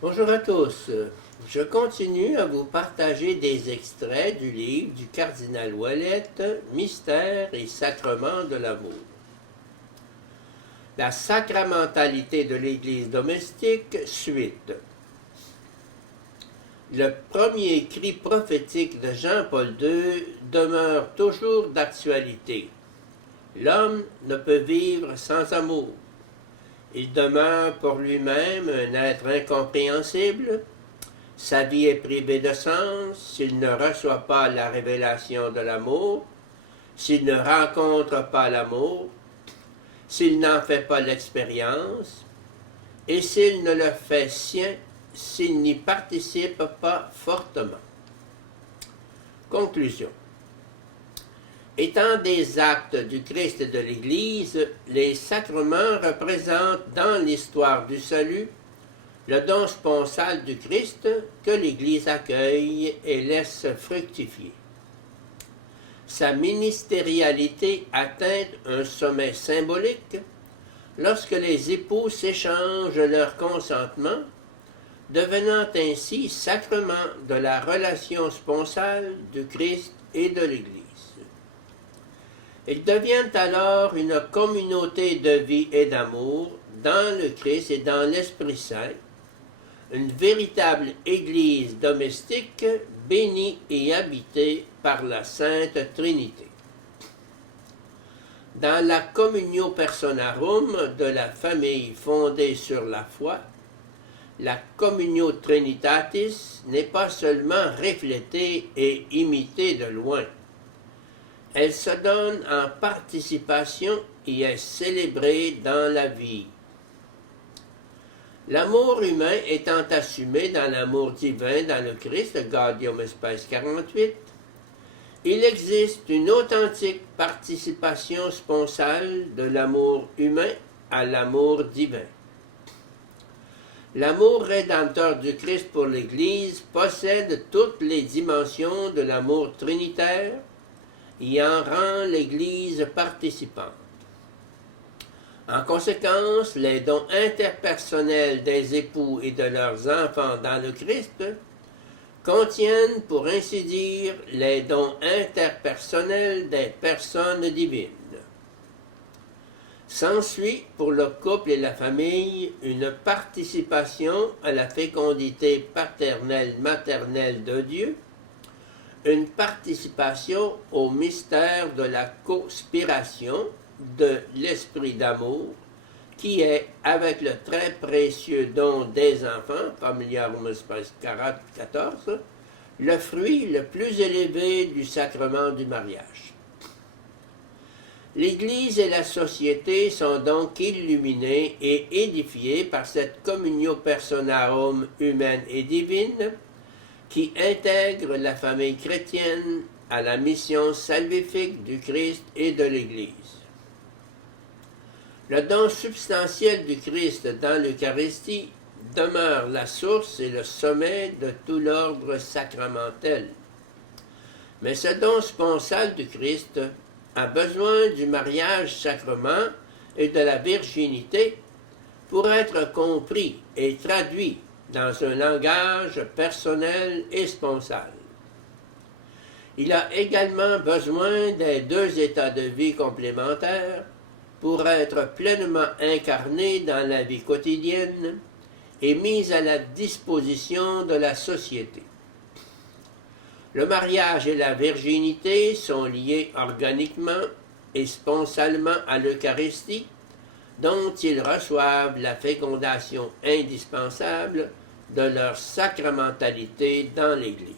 Bonjour à tous. Je continue à vous partager des extraits du livre du cardinal Ouellette, Mystère et sacrement de l'amour. La sacramentalité de l'Église domestique, suite. Le premier écrit prophétique de Jean-Paul II demeure toujours d'actualité. L'homme ne peut vivre sans amour. Il demeure pour lui-même un être incompréhensible. Sa vie est privée de sens s'il ne reçoit pas la révélation de l'amour, s'il ne rencontre pas l'amour, s'il n'en fait pas l'expérience, et s'il ne le fait sien, s'il n'y participe pas fortement. Conclusion. Étant des actes du Christ et de l'Église, les sacrements représentent dans l'histoire du salut le don sponsal du Christ que l'Église accueille et laisse fructifier. Sa ministérialité atteint un sommet symbolique lorsque les époux s'échangent leur consentement, devenant ainsi sacrement de la relation sponsale du Christ et de l'Église. Ils deviennent alors une communauté de vie et d'amour dans le Christ et dans l'Esprit Saint, une véritable Église domestique bénie et habitée par la Sainte Trinité. Dans la communio personarum de la famille fondée sur la foi, la communio Trinitatis n'est pas seulement reflétée et imitée de loin. Elle se donne en participation et est célébrée dans la vie. L'amour humain étant assumé dans l'amour divin dans le Christ, Gaudium et Spes 48, il existe une authentique participation sponsale de l'amour humain à l'amour divin. L'amour rédempteur du Christ pour l'Église possède toutes les dimensions de l'amour trinitaire et en rend l'Église participante. En conséquence, les dons interpersonnels des époux et de leurs enfants dans le Christ contiennent, pour ainsi dire, les dons interpersonnels des personnes divines. S'ensuit, pour le couple et la famille, une participation à la fécondité paternelle-maternelle de Dieu, une participation au mystère de la conspiration de l'esprit d'amour, qui est, avec le très précieux don des enfants, Familiarum Spes 14, le fruit le plus élevé du sacrement du mariage. L'Église et la société sont donc illuminées et édifiées par cette communio personarum humaine et divine qui intègre la famille chrétienne à la mission salvifique du Christ et de l'Église. Le don substantiel du Christ dans l'Eucharistie demeure la source et le sommet de tout l'ordre sacramentel. Mais ce don sponsal du Christ a besoin du mariage sacrement et de la virginité pour être compris et traduit dans un langage personnel et sponsal. Il a également besoin des deux états de vie complémentaires pour être pleinement incarné dans la vie quotidienne et mis à la disposition de la société. Le mariage et la virginité sont liés organiquement et sponsalement à l'Eucharistie, dont ils reçoivent la fécondation indispensable de leur sacramentalité dans l'Église.